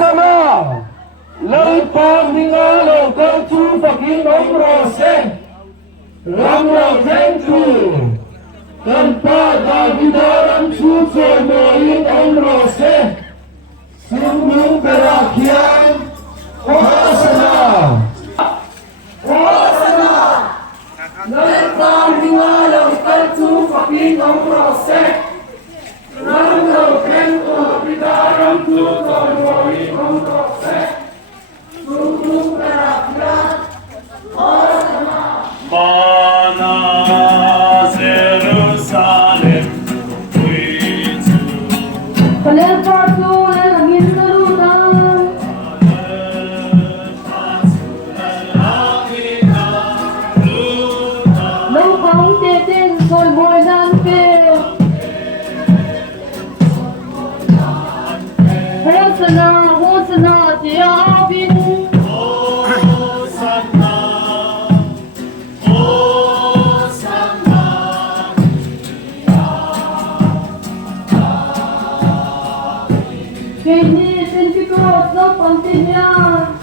Hosana lalpa ningalo kalchu pakin omrose ramla thanku tanpa davidaran suco moin omrose sumung berakhir Hosana Hosana lalpa ningalo kalchu pakin omrose ramla thanku davidaran suco moin omrose Mana Jerusalem puitu Palerpatu langit kelutan Nông phóng tê tên rồi môi nan phê Hosana, Hosana, Tia Abin Kini Pentecost ng Pangasinan.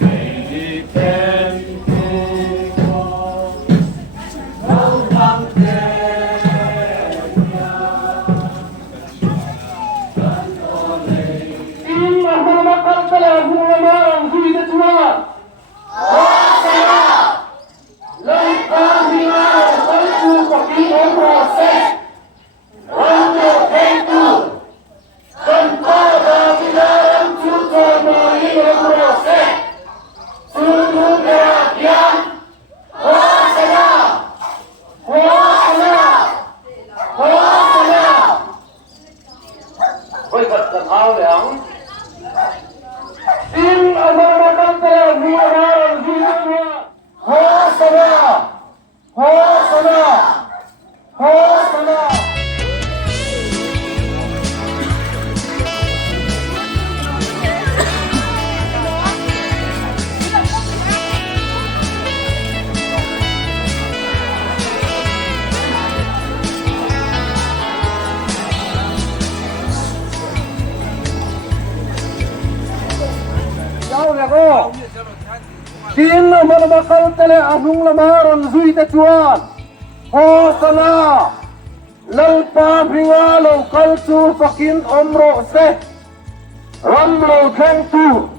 Tin malabakal tele ahung lamaron zui techuan Hosana lalpa bingalo kalchu pakin omro se ramlo thengtu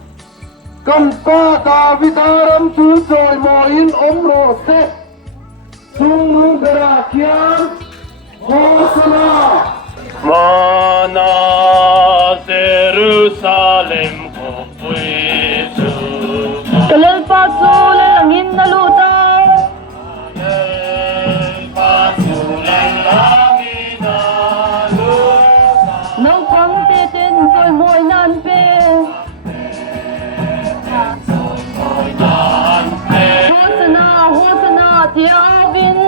kampa davitaram tu joy moin omro se sungnu berakian Hosana Mana Jerusalem puitu Palerpatu langit na lutan Nông phóng tê tên rồi môi nan phê Hosana, Hosana, Tia Abin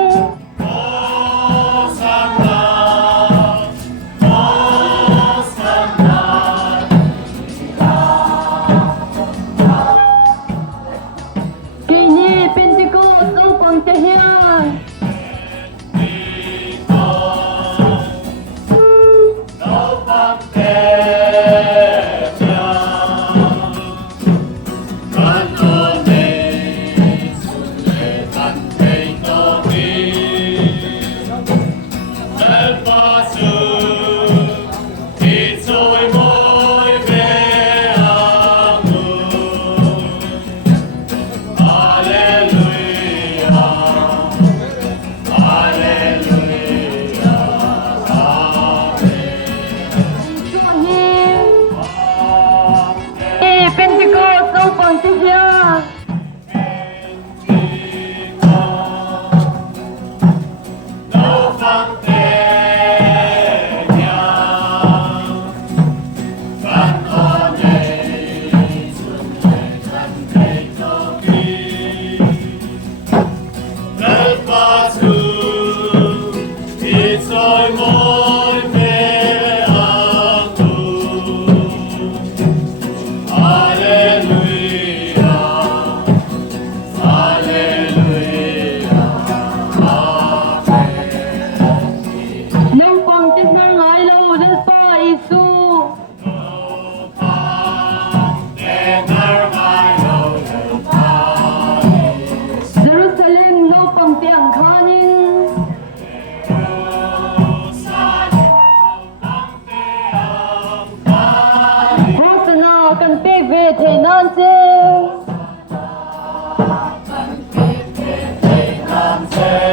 nan che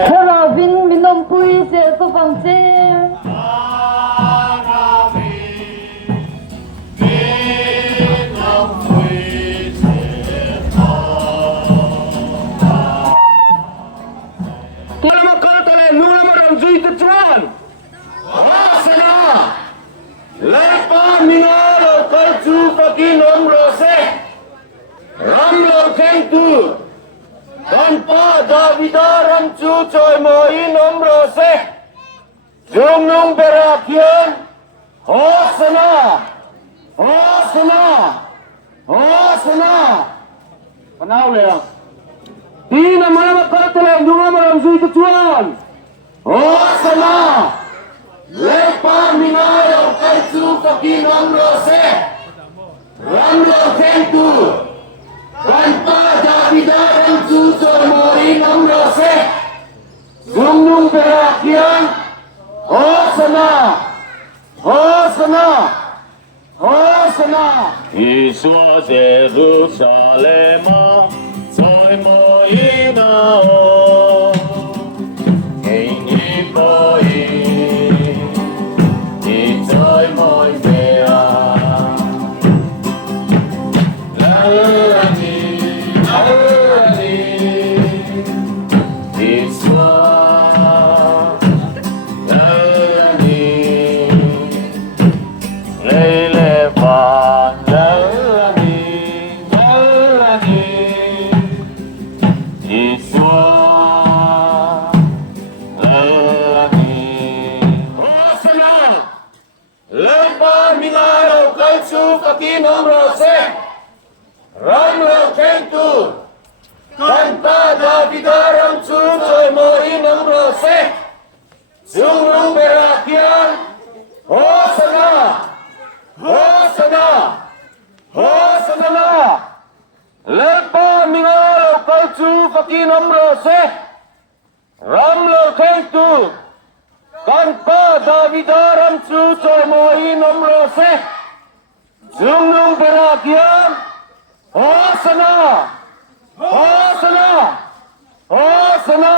Hera vin minom pui se to bang che Tula makaltale nula maram zui tujuan. Hasana. Lepa mingalo kalcu pakin omro se. Ramlo kentu. Tanpa davidaram cu coy moin omro se. Jungnung berakian. Hasana. Hasana. Hasana. Kenal ya? Tina malamat kaltale nula maram zui tujuan. Hasana. Lepa mingalo kalcu pakin omro se. Ramlo kentu. Tanpa davidaran susur moin omro se. Jungnung berakian. Hosana. Hosana. Hosana. Iswa Jerusalema Soy moinao Keini moi Itoy moi bea Lalani Lalani Iswa Lalani Lelevan Lalani Lalani Iswa Lalani Hosana. Lepa mingalo kalcu pakin omro se. Ramlo kentu. Tanpa davidaran susur moin omro se. Jungnung berakian. Hosana. Hosana. Hosana. Lepa mingalo kalcu pakin omro se. Ramlo kentu. Tanpa davidaran susur moin omro se. Jungnung berakian. Hosana. Hosana. Hosana.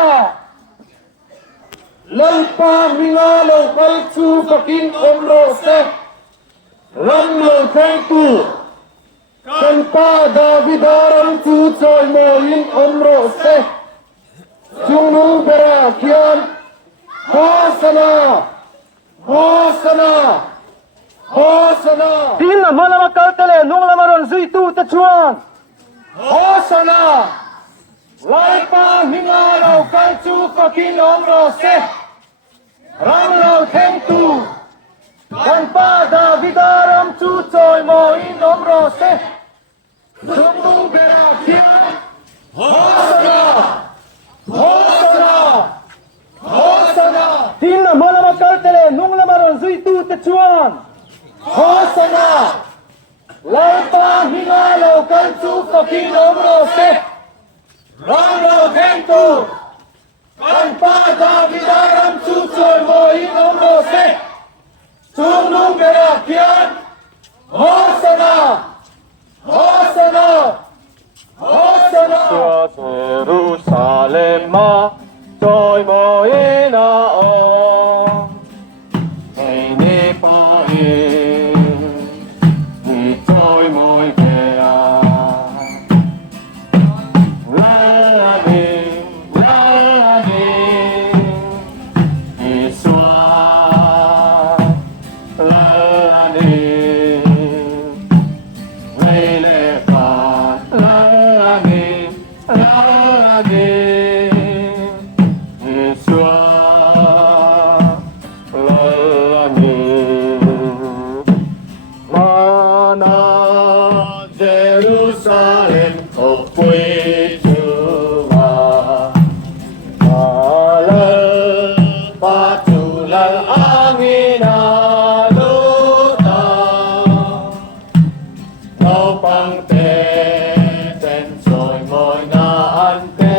Lepa mingalo kalcu pakin omro se. Ramlo kentu. Tanpa davidaran susur moin omro se. Jungnung berakian. Hosana. Hosana. Hosana. Tina malamat kaltale nung lamaron zui tu tachuan. Hosana. Lepa mingalo kalcu pakin omro se. Ramlo kentu. Tanpa davidaram cucoy moin omro se. Jungnung berakian. Hosana. Hosana. Hosana. Tina malamat kaltale nung lamaron zui tu tachuan. Hosana. Lepa mingalo kalcu pakin omro se. Ramlo kentu. Tanpa davidaram cucoy moin omro se. Jungnung berakian. Hosana. Hosana. Hosana. Jerusalema Soy moinao Keini pai Itoy moi bea Lalani Lalani Iswa Lalani Lelevan Lalani Lalani Iswa Lalani Mana Jerusalem Kau quy chua Halal Patulal angina luta Kau pang te Ten soy moy na ante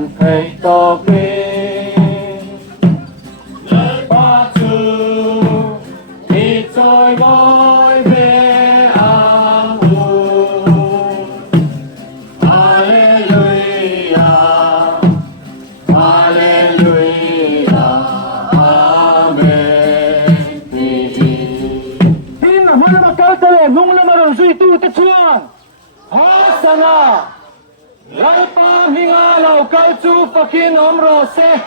ngàn thầy to quy lời ba chữ thì trôi môi về an ủi. Hallelujah, Hallelujah, Amen. Tin là mana makal tele nung lamaron suy tu te chuan. Hasana. Lalpa hinga lau kal chu pakin omro se.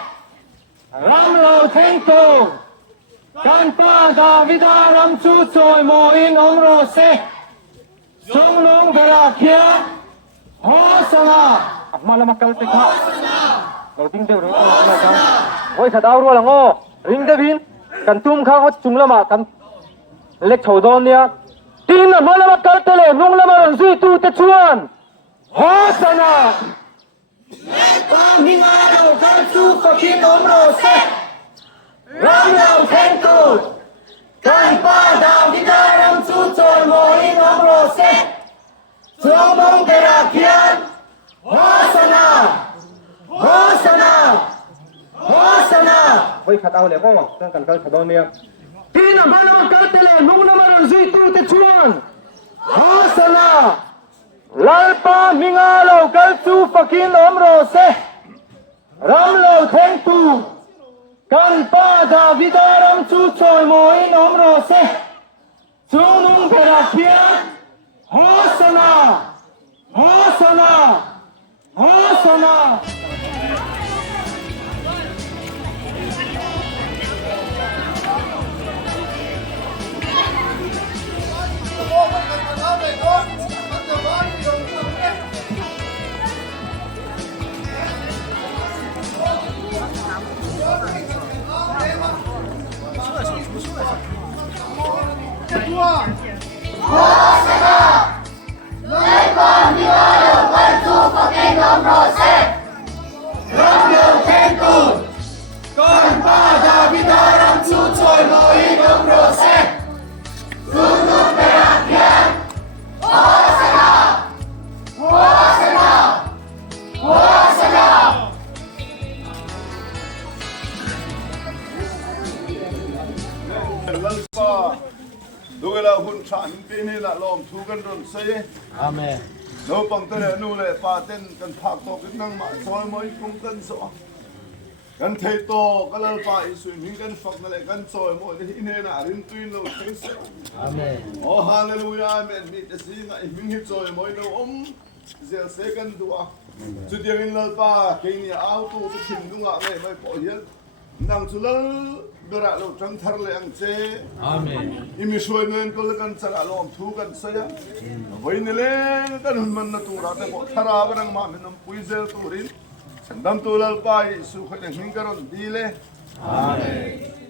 Ram lau theng to. Kan pa Davida ram chu choi mo in omro se. Sung nung gara kia. Hasana. Mala makal te kha. Đầu tiên đều đó là sao? Ôi thật đau luôn là ngô. Ring the pin. Cần tum khang hot chung lama cần lek chầu don nia. Tin là mala makal te le nung lama ron suy tu te chuan. Hasana. Ta hinga lau kal chu pakin omro se. Ram lau theng tu. Kan pa Davida ram chu choi mo in omro se. Sung nung gara kia. Hasana. Hosanna! Hosanna! Ôi khát ao lẽ không à? Đang cần cân khát ao miệng. Tin là ba năm cân tele nung năm rồi duy tu te chuan. Hosanna! Lalpa minga lau kal chu pakin omro se. Ram lau theng tu. Kan pa Davida ram chu choi mo in omro se. Sung nung gara kia. Hosanna! Hosanna! Hosanna! Lúc là hun sản tin là lom thuกันrun say. Amen. Nó bằng tới là nu là pa tên cần phạt to cái năng mà soi mới cũng cần sợ. Cần thấy to cái là pa isu mình cần phật là cần soi mỗi cái hình là rin tuyên lâu thấy sợ. Amen. Oh hallelujah amen. Mình đã xin lại mình hít soi mỗi lâu giờ sẽ cần đua. Chú tiếng in là pa cái này áo tu cái hình đúng không này mới bỏ hiến. Nang chú lơ bera lo trăng thar le ang che. Amen. Imi soi men ko le kan sala lo thu kan saya. Voi ne le kan hun man na tu ra te ko thara ba nang ma men nam pui zel tu rin. Sandam tu lal pai su khoi ne hing karon di le. Amen.